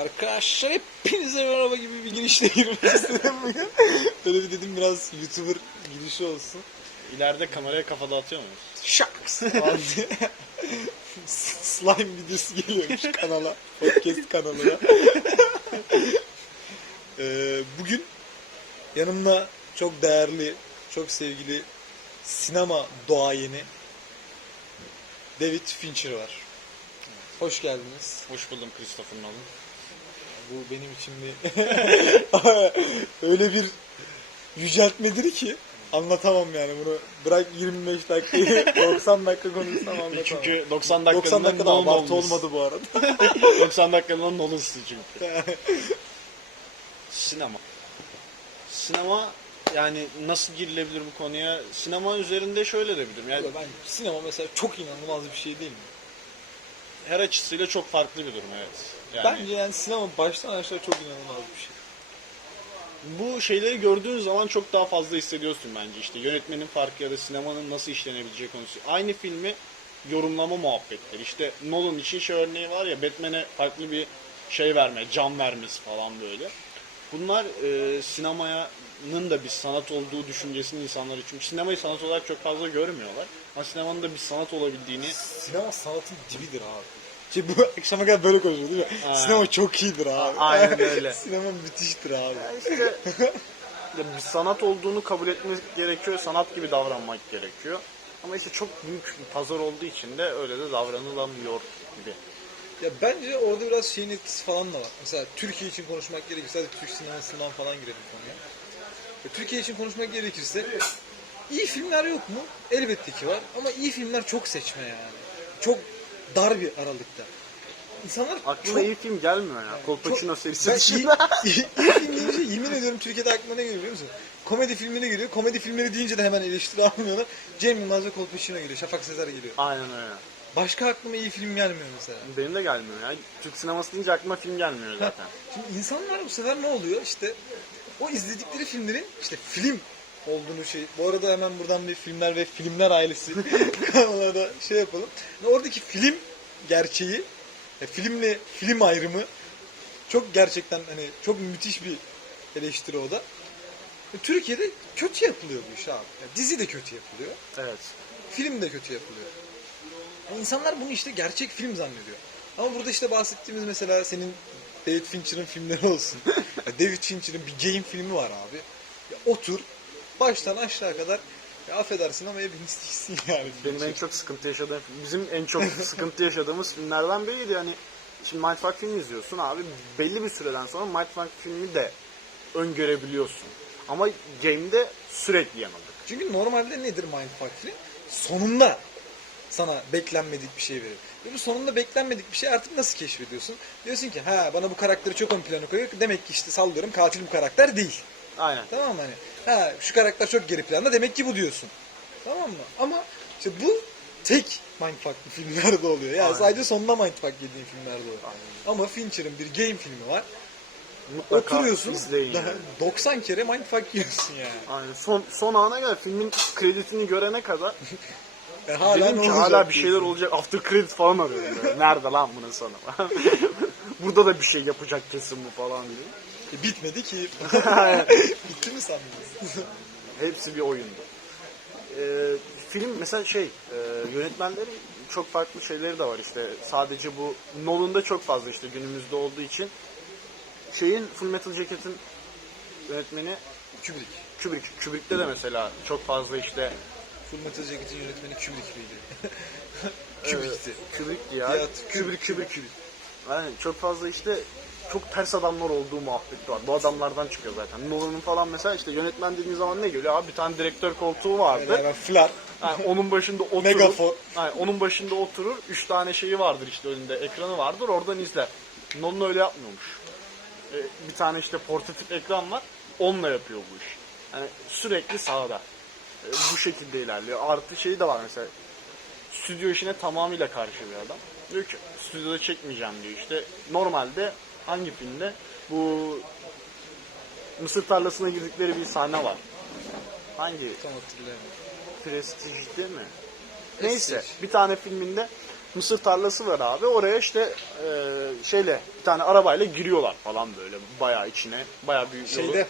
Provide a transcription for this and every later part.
Arkadaşlar hepinize merhaba gibi bir girişle girmek istedim bugün. Böyle bir dedim biraz YouTuber girişi olsun. İleride kameraya kafada atıyor muyuz? Şaks. Slime videosu geliyormuş kanala. Podcast kanalına. Ee, bugün yanımda çok değerli, çok sevgili sinema doğayeni David Fincher var. Hoş geldiniz. Hoş buldum Christopher Nolan. Bu benim için bir öyle bir yüceltmedir ki anlatamam yani bunu. Bırak 25 dakikayı 90 dakika konuşsam anlatamam. Çünkü 90 90 dakikalığından dakikada Nolan abartı olmadı bu arada. 90 dakikalığından Nolan'sın çünkü. Sinema. Sinema yani nasıl girilebilir bu konuya? Sinema üzerinde şöyle de bilirim. Yani ben sinema mesela çok inanılmaz bir şey değil mi? her açısıyla çok farklı bir durum evet. Yani Bence yani sinema baştan aşağı çok inanılmaz bir şey. bu şeyleri gördüğün zaman çok daha fazla hissediyorsun bence işte yönetmenin farkı ya da sinemanın nasıl işlenebileceği konusu. Aynı filmi yorumlama muhabbetleri. İşte Nolan için şey örneği var ya Batman'e farklı bir şey verme, can vermesi falan böyle. Bunlar e, sinemanın da bir sanat olduğu düşüncesini insanlar için. Sinemayı sanat olarak çok fazla görmüyorlar. Ama sinemanın da bir sanat olabildiğini Sinema sanatın dibidir abi. Şey bu akşama kadar böyle konuşuyor değil mi? Ha. Sinema çok iyidir abi. aynen öyle. Sinema müthiştir abi. işte ya bir sanat olduğunu kabul etmek gerekiyor. Sanat gibi davranmak gerekiyor. Ama işte çok büyük bir pazar olduğu için de öyle de davranılamıyor gibi. Ya bence orada biraz şeyin etkisi falan da var. Mesela Türkiye için konuşmak gerekirse, hadi Türk sinemasından falan girelim konuya. Ya Türkiye için konuşmak gerekirse iyi filmler yok mu? Elbette ki var ama iyi filmler çok seçme yani. Çok dar bir aralıkta. İnsanlar Aklıma çok... iyi film gelmiyor ya. Kolpaçino çok- serisi Ben dışında. iyi, iyi, film deyince yemin ediyorum Türkiye'de aklıma ne geliyor biliyor musun? Komedi filmine geliyor. Komedi filmleri deyince de hemen eleştiri almıyorlar. Cem Yılmaz ve Kolpaçino geliyor. Şafak Sezer geliyor. Aynen öyle. Başka aklıma iyi film gelmiyor mesela. Benim de gelmiyor ya. Türk sineması deyince aklıma film gelmiyor zaten. Şimdi insanlar bu sefer ne oluyor? İşte o izledikleri filmlerin işte film olduğunu şey. Bu arada hemen buradan bir filmler ve filmler ailesi ona da şey yapalım. Oradaki film gerçeği, e, filmle film ayrımı çok gerçekten hani çok müthiş bir eleştiri o da. E, Türkiye'de kötü yapılıyor bu iş abi. Yani dizi de kötü yapılıyor. Evet. Film de kötü yapılıyor. Yani İnsanlar bunu işte gerçek film zannediyor. Ama burada işte bahsettiğimiz mesela senin David Fincher'ın filmleri olsun. David Fincher'ın bir game filmi var abi. Ya otur baştan aşağı kadar ya affedersin ama hepiniz istiyorsun yani. Benim en çok sıkıntı yaşadığım. Bizim en çok sıkıntı yaşadığımız filmlerden biriydi. Yani şimdi Mindfuck filmi izliyorsun abi. Belli bir süreden sonra Mindfuck filmi de öngörebiliyorsun. Ama game'de sürekli yanıldık. Çünkü normalde nedir Mindfuck film? Sonunda sana beklenmedik bir şey verir. Ve bu sonunda beklenmedik bir şey artık nasıl keşfediyorsun? Diyorsun ki ha bana bu karakteri çok ön plana koyuyor. Demek ki işte sallıyorum katil bu karakter değil. Aynen. Tamam mı hani? Ha şu karakter çok geri planda demek ki bu diyorsun. Tamam mı? Ama işte bu tek mindfucklı filmlerde oluyor. Yani Aynen. sadece sonunda mindfuck yediğin filmlerde oluyor. Aynen. Ama Fincher'ın bir game filmi var. Mutlaka Oturuyorsun izleyin. daha yani. 90 kere mindfuck yiyorsun yani. Aynen. Son, son ana kadar filmin kreditini görene kadar E hala dedim ki hala bir şeyler olacak. After credit falan arıyorum. Böyle. Nerede lan bunun sonu? Burada da bir şey yapacak kesin bu falan diye. E, bitmedi ki. Bitti mi sandınız? Hepsi bir oyundu. Ee, film mesela şey, e, yönetmenlerin çok farklı şeyleri de var işte. Sadece bu Nolan'da çok fazla işte günümüzde olduğu için. Şeyin Full Metal Jacket'in yönetmeni Kubrick. Kubrick. Kubrick'te de mesela çok fazla işte Full Metal Jacket'in yönetmeni Kubrick miydi? Kubrick'ti. Kubrick'ti. Ya, Kubrick, Kubrick, Kubrick. Yani çok fazla işte çok ters adamlar olduğu muhabbet var. Bu adamlardan çıkıyor zaten. Nolan'ın falan mesela işte yönetmen dediğin zaman ne geliyor? Abi bir tane direktör koltuğu vardı. Yani. Yani onun başında oturur. Megafon. Yani onun başında oturur. Üç tane şeyi vardır işte önünde. Ekranı vardır. Oradan izler. Nolan öyle yapmıyormuş. Ee, bir tane işte portatif ekran var. Onunla yapıyor bu iş. Yani sürekli sağda. Ee, bu şekilde ilerliyor. Artı şeyi de var mesela. Stüdyo işine tamamıyla karşı bir adam. Diyor ki stüdyoda çekmeyeceğim diyor işte. Normalde hangi filmde bu Mısır tarlasına girdikleri bir sahne var. Hangi Tam hatırlayamıyorum. Prestij'de mi? Prestige. Neyse bir tane filminde Mısır tarlası var abi. Oraya işte e, şeyle bir tane arabayla giriyorlar falan böyle bayağı içine. Bayağı büyük yolu. Şeyde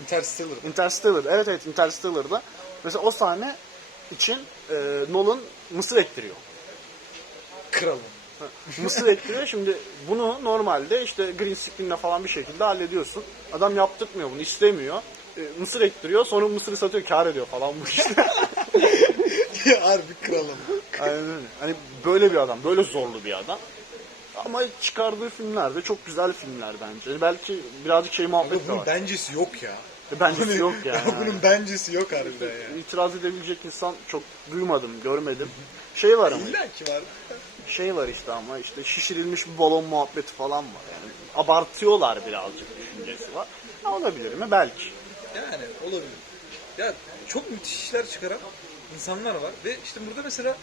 Interstellar. Interstellar. Evet evet Interstellar'da. Mesela o sahne için e, Nolan mısır ektiriyor. Kralım. Mısır ektiriyor. Şimdi bunu normalde işte green screen'le falan bir şekilde hallediyorsun. Adam yaptırtmıyor bunu istemiyor. E, mısır ektiriyor sonra mısırı satıyor kar ediyor falan bu işte. Harbi kralım. Aynen öyle. Hani böyle bir adam, böyle zorlu bir adam. Ama çıkardığı filmler de çok güzel filmler bence. Yani belki birazcık şey muhabbet de bunun var. bencesi yok ya. E, Bencesi Bunun- yok yani. bunun bencesi yok harbiden ya. İtiraz edebilecek insan çok duymadım, görmedim. Şey var ama, İlla ki var. Şey var işte ama işte şişirilmiş bir balon muhabbeti falan var. Yani abartıyorlar birazcık düşüncesi var. Ha, olabilir mi? Belki. Yani olabilir. Ya çok müthiş işler çıkaran insanlar var ve işte burada mesela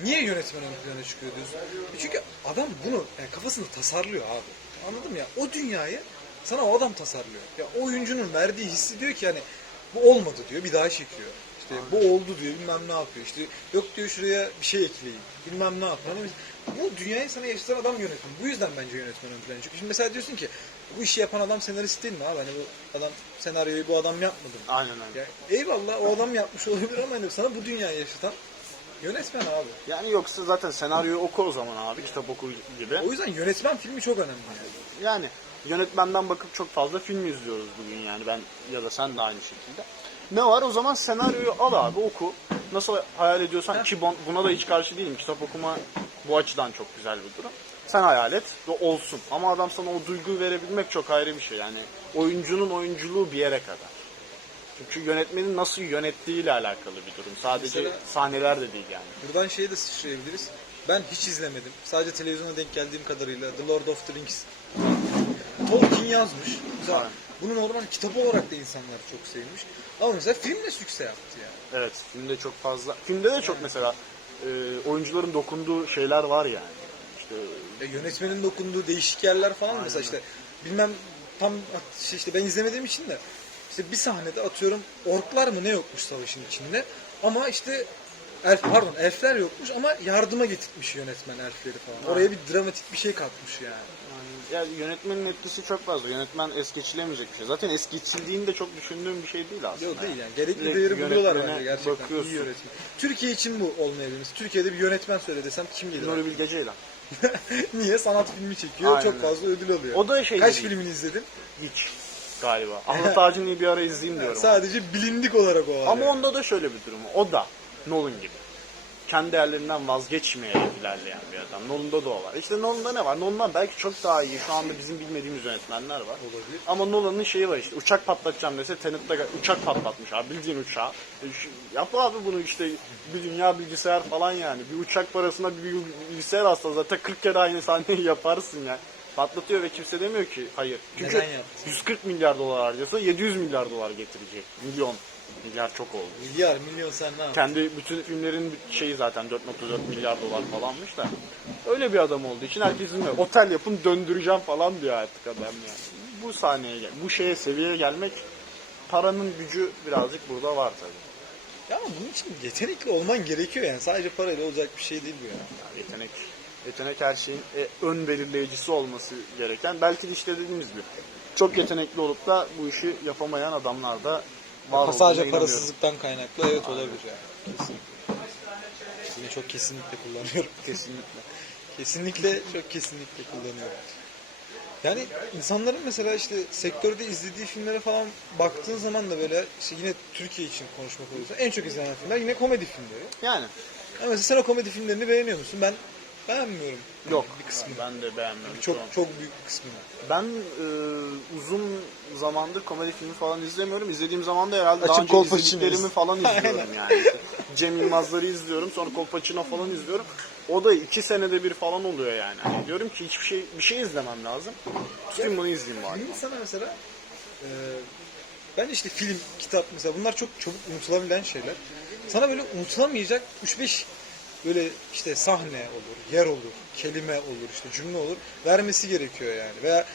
niye yönetmen ön plana çıkıyor diyorsun. E Çünkü adam bunu yani kafasında tasarlıyor abi. Anladın mı ya? O dünyayı sana o adam tasarlıyor. Ya oyuncunun verdiği hissi diyor ki hani bu olmadı diyor bir daha çekiyor. İşte bu oldu diyor bilmem ne yapıyor. İşte yok diyor şuraya bir şey ekleyin. Bilmem ne yapıyor. Hani bu dünyayı sana yaşatan adam yönetmen. Bu yüzden bence yönetmen ön plana çıkıyor. Şimdi mesela diyorsun ki bu işi yapan adam senarist değil mi abi? Hani bu adam senaryoyu bu adam yapmadı mı? Aynen öyle. Ya eyvallah o adam yapmış olabilir ama hani sana bu dünyayı yaşatan yönetmen abi. Yani yoksa zaten senaryoyu oku o zaman abi kitap oku gibi. O yüzden yönetmen filmi çok önemli yani. Yani yönetmenden bakıp çok fazla film izliyoruz bugün yani ben ya da sen de aynı şekilde. Ne var o zaman senaryoyu al abi oku. Nasıl hayal ediyorsan ki buna da hiç karşı değilim. Kitap okuma bu açıdan çok güzel bir durum. Sen hayal et ve olsun. Ama adam sana o duyguyu verebilmek çok ayrı bir şey. Yani oyuncunun oyunculuğu bir yere kadar. Çünkü yönetmenin nasıl yönettiğiyle alakalı bir durum. Sadece Mesela- sahneler de değil yani. Buradan şeyi de sıçrayabiliriz. Ben hiç izlemedim. Sadece televizyona denk geldiğim kadarıyla The Lord of the Rings. Tolkien yazmış. Güzel. Bunu normal kitap olarak da insanlar çok sevmiş. Ama mesela filmle sükse yaptı yani. Evet, filmde çok fazla. Filmde de çok mesela e, oyuncuların dokunduğu şeyler var yani. İşte Ya yönetmenin dokunduğu değişik yerler falan Aynen mesela işte bilmem tam şey işte ben izlemediğim için de işte bir sahnede atıyorum orklar mı ne yokmuş savaşın içinde ama işte elf pardon elfler yokmuş ama yardıma getirtmiş yönetmen elfleri falan. Oraya bir dramatik bir şey katmış yani. Yani, yani yönetmenin etkisi çok fazla. Yönetmen es geçilemeyecek bir şey. Zaten es geçildiğini de çok düşündüğüm bir şey değil aslında. Yok değil yani. Gerekli Direkt değeri buluyorlar bence gerçekten. bakıyorsun. İyi yönetmen. Türkiye için bu olmayabilir. Türkiye'de bir yönetmen söyle desem kim gelir? Nuri Bilge Ceylan. Niye? Sanat filmi çekiyor. Aynen çok fazla ödül alıyor. O da şey Kaç değil. filmini izledin? Hiç galiba. Ahmet Ağacı'nı bir ara izleyeyim diyorum. Sadece bilindik olarak o var. Ama yani. onda da şöyle bir durum. O da Nolan gibi. Kendi değerlerinden vazgeçmeyerek ilerleyen bir adam. Nolan'da da o var. İşte Nolan'da ne var? Nolan'dan belki çok daha iyi. Şu anda bizim bilmediğimiz yönetmenler var. Olabilir. Ama Nolan'ın şeyi var işte. Uçak patlatacağım dese Tenet'te uçak patlatmış abi. Bildiğin uçağı. E Yap abi bunu işte bir dünya bilgisayar falan yani. Bir uçak parasına bir bilgisayar alsa zaten 40 kere aynı sahneyi yaparsın yani. Patlatıyor ve kimse demiyor ki hayır. Çünkü Neden yaptın? 140 milyar dolar harcasa 700 milyar dolar getirecek. Milyon. Milyar çok oldu. Milyar, milyon sen ne yaptın? Kendi bütün filmlerin şeyi zaten 4.4 milyar dolar falanmış da. Öyle bir adam olduğu için herkes bilmiyor. Otel yapın döndüreceğim falan diyor artık adam yani. Bu sahneye gel, bu şeye seviyeye gelmek paranın gücü birazcık burada var tabii. Ya ama bunun için yetenekli olman gerekiyor yani. Sadece parayla olacak bir şey değil bu ya. Yani yetenek yetenek her şeyin e, ön belirleyicisi olması gereken. Belki de işte dediğimiz gibi çok yetenekli olup da bu işi yapamayan adamlar da var olduğuna sadece inanıyorum. parasızlıktan kaynaklı evet olabilir yani. Kesinlikle. Yine çok kesinlikle kullanıyorum. Kesinlikle. Kesinlikle çok kesinlikle kullanıyorum. Yani insanların mesela işte sektörde izlediği filmlere falan baktığın zaman da böyle işte yine Türkiye için konuşmak olursa en çok izlenen filmler yine komedi filmleri. Yani Ama mesela sen o komedi filmlerini beğeniyor musun? Ben beğenmiyorum. yok Bir kısmını. ben de beğenmiyorum. Çok şu an. çok büyük bir kısmını. Ben e, uzun zamandır komedi filmi falan izlemiyorum. İzlediğim zaman da herhalde daha Açıp önce Kolpaçino izlediklerimi izle. falan izliyorum yani. İşte Cem Yılmaz'ları izliyorum sonra Kolpaçino falan izliyorum. O da iki senede bir falan oluyor yani. Hani diyorum ki hiçbir şey bir şey izlemem lazım. Tutayım bunu izleyeyim bari. Film sana mesela e, bence işte film, kitap mesela bunlar çok çabuk unutulabilen şeyler. Sana böyle unutulamayacak 3-5 böyle işte sahne olur, yer olur, kelime olur, işte cümle olur vermesi gerekiyor yani. Veya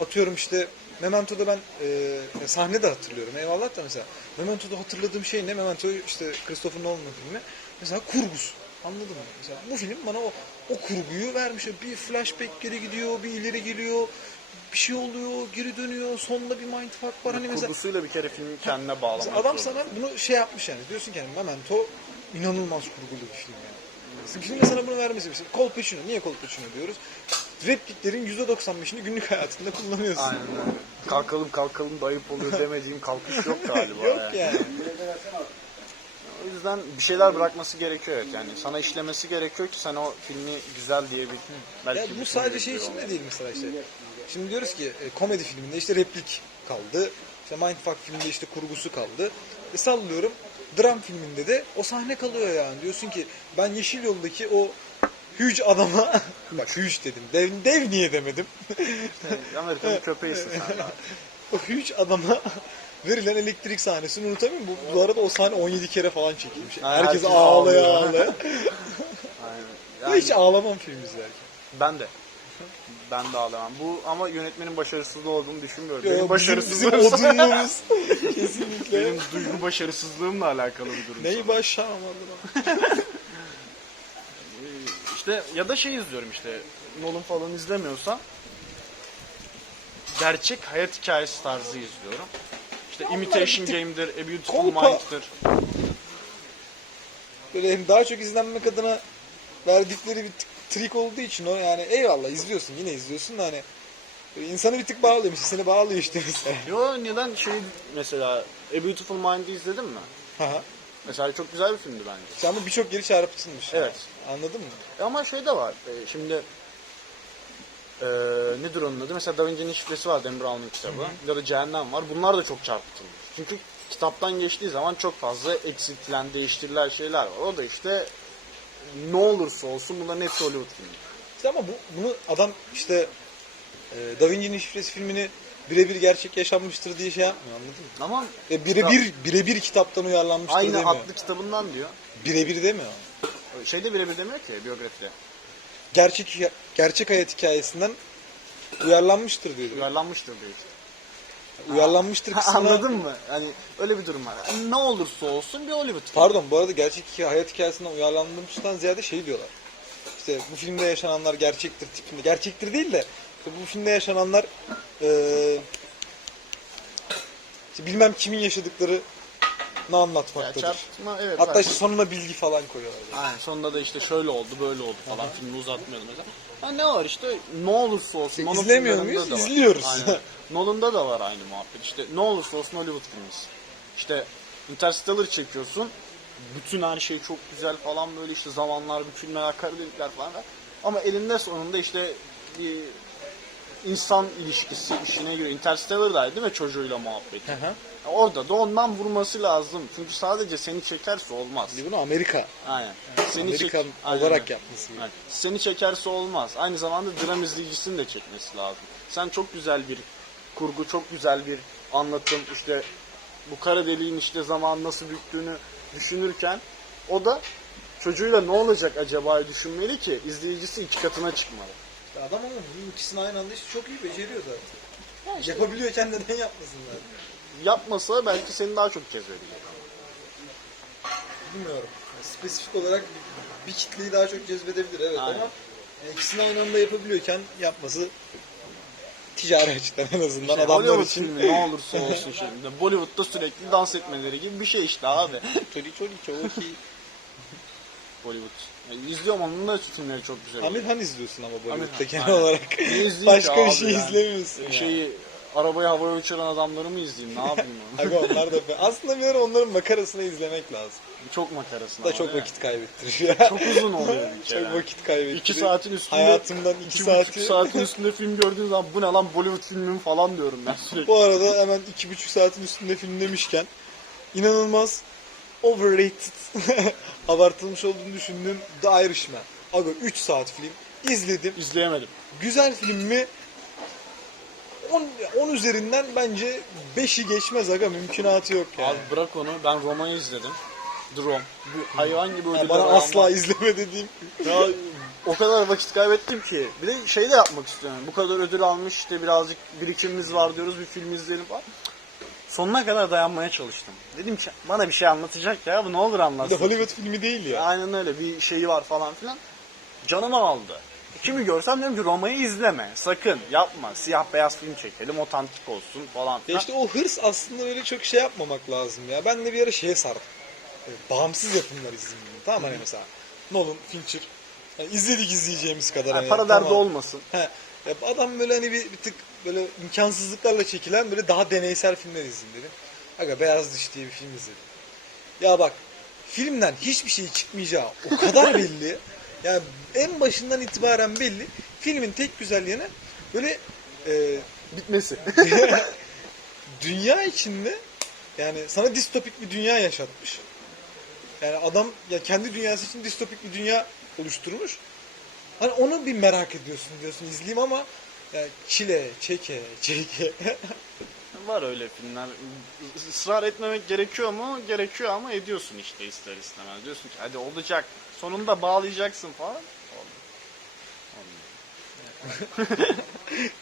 atıyorum işte Memento'da ben e, sahne de hatırlıyorum. Eyvallah da mesela Memento'da hatırladığım şey ne? Memento işte Christopher Nolan'ın filmi. Mesela kurgusu. Anladın mı? Mesela bu film bana o o kurguyu vermiş. Bir flashback geri gidiyor, bir ileri geliyor. Bir şey oluyor, geri dönüyor. Sonunda bir mindfuck var. Hani mesela Kurgusuyla bir kere filmi kendine bağlamak Adam sana bunu şey yapmış yani. Diyorsun ki yani Memento inanılmaz kurgulu bir film yani. Filmin sana bunu vermesi bir şey. Colpacino. Niye Colpacino diyoruz? Repliklerin %95'ini günlük hayatında kullanıyorsun. Aynen öyle. Kalkalım kalkalım da ayıp oluyor demediğim kalkış yok galiba. Yok yani. yani. O yüzden bir şeyler bırakması gerekiyor evet yani. Sana işlemesi gerekiyor ki sen o filmi güzel diyebil. Belki Ya bir bu sadece şey için de değil mesela işte. Şimdi diyoruz ki e, komedi filminde işte replik kaldı. İşte Mindfuck filminde işte kurgusu kaldı. E sallıyorum. Dram filminde de o sahne kalıyor yani. Diyorsun ki ben Yeşil Yol'daki o huge adama bak huge dedim. Dev, dev niye demedim? Amerika'nın köpeğisin sen. abi. o huge adama verilen elektrik sahnesini unutamıyorum. Bu, bu arada o sahne 17 kere falan çekilmiş. Herkes, herkes ağlaya ağlıyor. ağlaya. Aynen. Yani hiç ağlamam film izlerken. ben de. Ben de ağlamam. Bu ama yönetmenin başarısızlığı olduğunu düşünmüyorum. Yo, benim başarısızlığım bizim odunluğumuz kesinlikle. benim duygu başarısızlığımla alakalı bir durum. Neyi başaramadım? İşte ya da şey izliyorum işte Nolan falan izlemiyorsam gerçek hayat hikayesi tarzı izliyorum. İşte Imitation bir tık Game'dir, A Beautiful kolpa. Mind'dir. Böyle hem daha çok izlenmek adına verdikleri bir tık trik olduğu için o yani eyvallah izliyorsun yine izliyorsun da hani insanı bir tık bağlıyor. Mesela seni bağlıyor işte mesela. Yo neden şey mesela A Beautiful Mind'i izledin mi? Haha. Mesela çok güzel bir filmdi bence. İşte ama birçok yeri çarpıtılmış. Evet. Anladın mı? E Ama şey de var. e, Şimdi e, nedir onun adı? Mesela Da Vinci'nin şifresi var Dan Brown'un kitabı. Ya da Cehennem var. Bunlar da çok çarpıtılmış. Çünkü kitaptan geçtiği zaman çok fazla eksiltilen, değiştirilen şeyler var. O da işte ne olursa olsun bunların hepsi Hollywood filmi. İşte ama bu, bunu adam işte e, Da Vinci'nin şifresi filmini birebir gerçek yaşanmıştır diye şey yapmıyor anladın mı? Ama Ve birebir birebir kitaptan uyarlanmıştır aynı demiyor. adlı kitabından diyor. Birebir demiyor. Şeyde birebir demiyor ki biyografide. Gerçek gerçek hayat hikayesinden uyarlanmıştır diyor. Uyarlanmıştır diyor işte. Uyarlanmıştır kısmına... Anladın mı? Hani öyle bir durum var. Yani ne olursa olsun bir Hollywood filmi. Pardon bu arada gerçek hikaye- hayat hikayesinden uyarlanmıştan ziyade şey diyorlar. İşte bu filmde yaşananlar gerçektir tipinde. Gerçektir değil de işte bu filmde yaşananlar eee işte bilmem kimin yaşadıklarını Ya anlatmaktadır. çarpıtma evet. Hatta işte sonuna bilgi falan koyuyorlar. yani. Aynen sonunda da işte şöyle oldu böyle oldu falan filmi uzatmayalım mesela. Ha ne var işte ne olursa olsun. Nolan izlemiyor muyuz? var. İzliyoruz. Aynen. Nolan'da da var aynı muhabbet. İşte ne olursa olsun Hollywood filmiyiz. İşte Interstellar çekiyorsun. Bütün her şey çok güzel falan böyle işte zamanlar, bükülmeler, kara delikler falan. Ama elinde sonunda işte bir insan ilişkisi işine giriyor. Interstellar'daydı değil mi çocuğuyla muhabbeti. Hı hı. Orada da ondan vurması lazım. Çünkü sadece seni çekerse olmaz. Bir Bunu Amerika, Aynen. Seni Amerikan çek- olarak yapması. Aynen. Seni çekerse olmaz. Aynı zamanda dram izleyicisini de çekmesi lazım. Sen çok güzel bir kurgu, çok güzel bir anlatım, işte bu kara deliğin işte zaman nasıl büktüğünü düşünürken o da çocuğuyla ne olacak acaba düşünmeli ki izleyicisi iki katına çıkmalı. İşte adam ama bunun ikisini aynı anda işte çok iyi beceriyor zaten. Ya işte Yapabiliyorken neden yapmasın zaten? yapmasa belki seni daha çok cezbedecek. Bilmiyorum. Yani spesifik olarak bir kitleyi daha çok cezbedebilir evet Aynen. ama yani ikisini aynı anda yapabiliyorken yapması ticari açıdan en azından Şey, adamlar Hollywood için. filmi ne olursa olsun şimdi. Bollywood'da sürekli dans etmeleri gibi bir şey işte abi. Çoli çoli çok iyi. Bollywood. Yani izliyorum onun da filmleri çok güzel. Amir Han izliyorsun ama Bollywood'da genel aynen. olarak. Başka bir abi şey yani? izlemiyorsun ya. Şeyi arabayı havaya uçuran adamları mı izleyeyim ne yapayım onu? Aga onlar da aslında bir onların makarasını izlemek lazım. çok makarasına. Da çok vakit kaybettiriyor. Çok uzun oluyor bir kere. Çok vakit kaybettiriyor. İki saatin üstünde. Hayatımdan iki, iki saati. saatin üstünde film gördüğün zaman bu ne lan Bollywood filmi mi falan diyorum ben sürekli. Bu arada hemen iki buçuk saatin üstünde film demişken inanılmaz overrated abartılmış olduğunu düşündüğüm The Irishman. Aga 3 saat film izledim. İzleyemedim. Güzel film mi? 10, 10 üzerinden bence 5'i geçmez aga mümkünatı yok yani. Abi bırak onu ben Roma'yı izledim. The Rom. Bu hayvan gibi Yani ödüller bana alan asla izleme dediğim. Ya o kadar vakit kaybettim ki. Bir de şey de yapmak istiyorum. Bu kadar ödül almış işte birazcık birikimimiz var diyoruz bir film izleyelim falan. Sonuna kadar dayanmaya çalıştım. Dedim ki bana bir şey anlatacak ya bu ne olur Bir de anlatsın. Hollywood filmi değil ya. Aynen öyle bir şeyi var falan filan. canımı aldı. Kimi görsem diyorum ki Roma'yı izleme. Sakın yapma. Siyah beyaz film çekelim. Otantik olsun falan Ya filan. işte o hırs aslında öyle çok şey yapmamak lazım ya. Ben de bir ara şeye sardım. Böyle bağımsız yapımlar izleyeyim dedim. Tamam hani mesela Nolan, Fincher. Yani izledik izleyeceğimiz kadar. Yani hani, para derdi tamam. olmasın. He. Ya adam böyle hani bir, bir tık böyle imkansızlıklarla çekilen böyle daha deneysel filmler izleyeyim dedim. Aga Beyaz Dış diye bir film izledim. Ya bak filmden hiçbir şey çıkmayacağı o kadar belli. Yani en başından itibaren belli. Filmin tek güzel yanı böyle e, Bitmesi. dünya içinde yani sana distopik bir dünya yaşatmış. Yani adam ya kendi dünyası için distopik bir dünya oluşturmuş. Hani onu bir merak ediyorsun diyorsun izleyeyim ama ya çile, çeke, çeke. Var öyle filmler. Israr etmemek gerekiyor mu? Gerekiyor ama ediyorsun işte ister istemez. Diyorsun ki hadi olacak. Sonunda bağlayacaksın falan.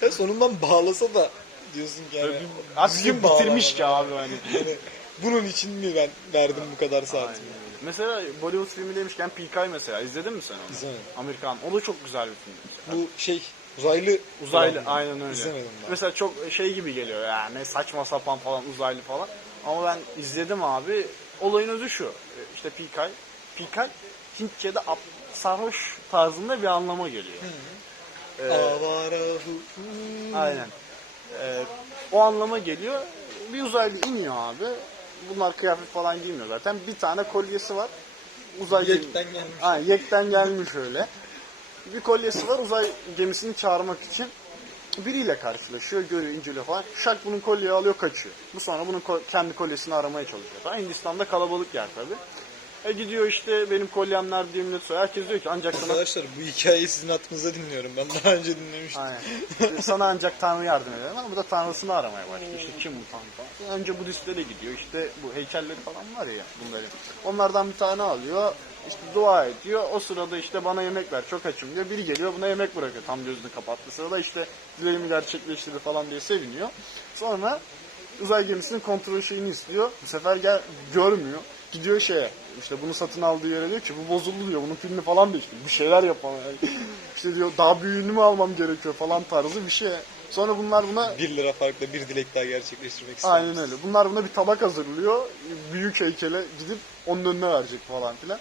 ya sonundan bağlasa da diyorsun ki yani. Bağlama bitirmiş ki abi hani. Yani bunun için mi ben verdim bu kadar saatimi? Mesela Bollywood filmi demişken P.K. mesela izledin mi sen onu? İzlemedim. Amerikan. O da çok güzel bir film. mesela. Bu şey uzaylı Uzaylı aynen öyle. İzlemedim ben. Mesela çok şey gibi geliyor ya ne saçma sapan falan uzaylı falan. Ama ben izledim abi. Olayın özü şu. İşte Pikay. Pikay Hintçe'de sarhoş tarzında bir anlama geliyor. Ee, aynen. Ee, o anlama geliyor. Bir uzaylı iniyor abi. Bunlar kıyafet falan giymiyor zaten. Bir tane kolyesi var. Uzay Yekten gelmiş. Aynen, yekten gelmiş öyle. Bir kolyesi var uzay gemisini çağırmak için. Biriyle karşılaşıyor, görüyor, inceliyor falan. Şak bunun kolyeyi alıyor, kaçıyor. Bu sonra bunun ko- kendi kolyesini aramaya çalışıyor. falan. Hindistan'da kalabalık yer tabi. E gidiyor işte benim kolyem nerede diye millet soruyor. Herkes diyor ki ancak sana Arkadaşlar bu hikayeyi sizin aklınıza dinliyorum. Ben daha önce dinlemiştim. Aynen. Sana ancak Tanrı yardım eder. Ama bu da Tanrısını aramaya başlıyor. İşte kim bu Tanrı falan. Önce Budistlere gidiyor. İşte bu heykelleri falan var ya bunların. Onlardan bir tane alıyor. İşte dua ediyor. O sırada işte bana yemek ver çok açım diyor. Biri geliyor buna yemek bırakıyor. Tam gözünü kapattı. Sırada işte dileğimi gerçekleştirdi falan diye seviniyor. Sonra uzay gemisinin kontrol şeyini istiyor. Bu sefer gel görmüyor. Gidiyor şeye işte bunu satın aldığı yere diyor ki bu bozuldu diyor. Bunun pilini falan değiştir. Bir şeyler yapalım. Yani. İşte diyor daha büyüğünü mü almam gerekiyor falan tarzı bir şey. Sonra bunlar buna 1 lira farkla bir dilek daha gerçekleştirmek istedim. aynen öyle. Bunlar buna bir tabak hazırlıyor. Büyük heykele gidip onun önüne verecek falan filan.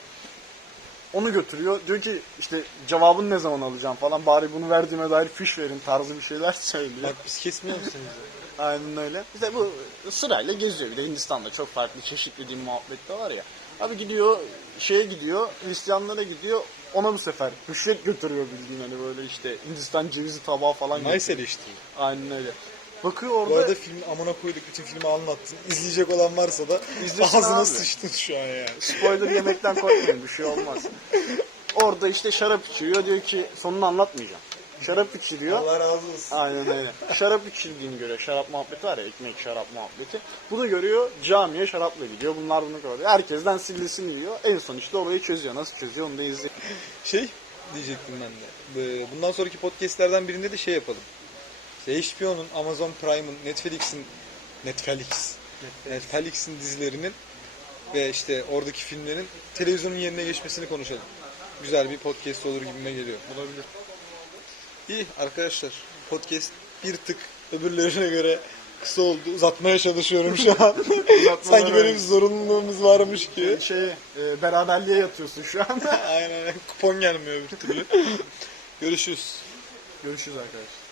Onu götürüyor. Diyor ki işte cevabını ne zaman alacağım falan. Bari bunu verdiğime dair fiş verin tarzı bir şeyler söylüyor. Bak biz kesmiyor musunuz? Aynen öyle. İşte bu sırayla geziyor. Bir de Hindistan'da çok farklı çeşitli din muhabbet de var ya. Abi gidiyor şeye gidiyor, Hristiyanlara gidiyor. Ona bu sefer rüşvet götürüyor bildiğin hani böyle işte Hindistan cevizi tabağı falan nice eleştiri. Aynen öyle. Bakıyor Bu orada arada filmin amına koyduk bütün filmi anlattın. İzleyecek olan varsa da İzlesin ağzına abi. sıçtın şu an yani. spoiler yemekten korkmayın bir şey olmaz. Orada işte şarap içiyor diyor ki sonunu anlatmayacağım. Şarap içiriyor. Allah razı olsun. Aynen öyle. Şarap içildiğini görüyor. Şarap muhabbeti var ya ekmek şarap muhabbeti. Bunu görüyor camiye şarapla gidiyor. Bunlar bunu görüyor. Herkesten sillesini yiyor. En son işte olayı çözüyor. Nasıl çözüyor onu da izleyin. Şey diyecektim ben de. Bu- Bundan sonraki podcastlerden birinde de şey yapalım. İşte HBO'nun, Amazon Prime'ın, Netflix'in Netflix. Netflix'in dizilerinin ve işte oradaki filmlerin televizyonun yerine geçmesini konuşalım. Güzel bir podcast olur gibime geliyor. Olabilir. İyi arkadaşlar. Podcast bir tık öbürlerine göre kısa oldu. Uzatmaya çalışıyorum şu an. Sanki böyle bir zorunluluğumuz varmış gibi. Şey, e, beraberliğe yatıyorsun şu an. Aynen. Kupon gelmiyor bir türlü. Görüşürüz. Görüşürüz arkadaşlar.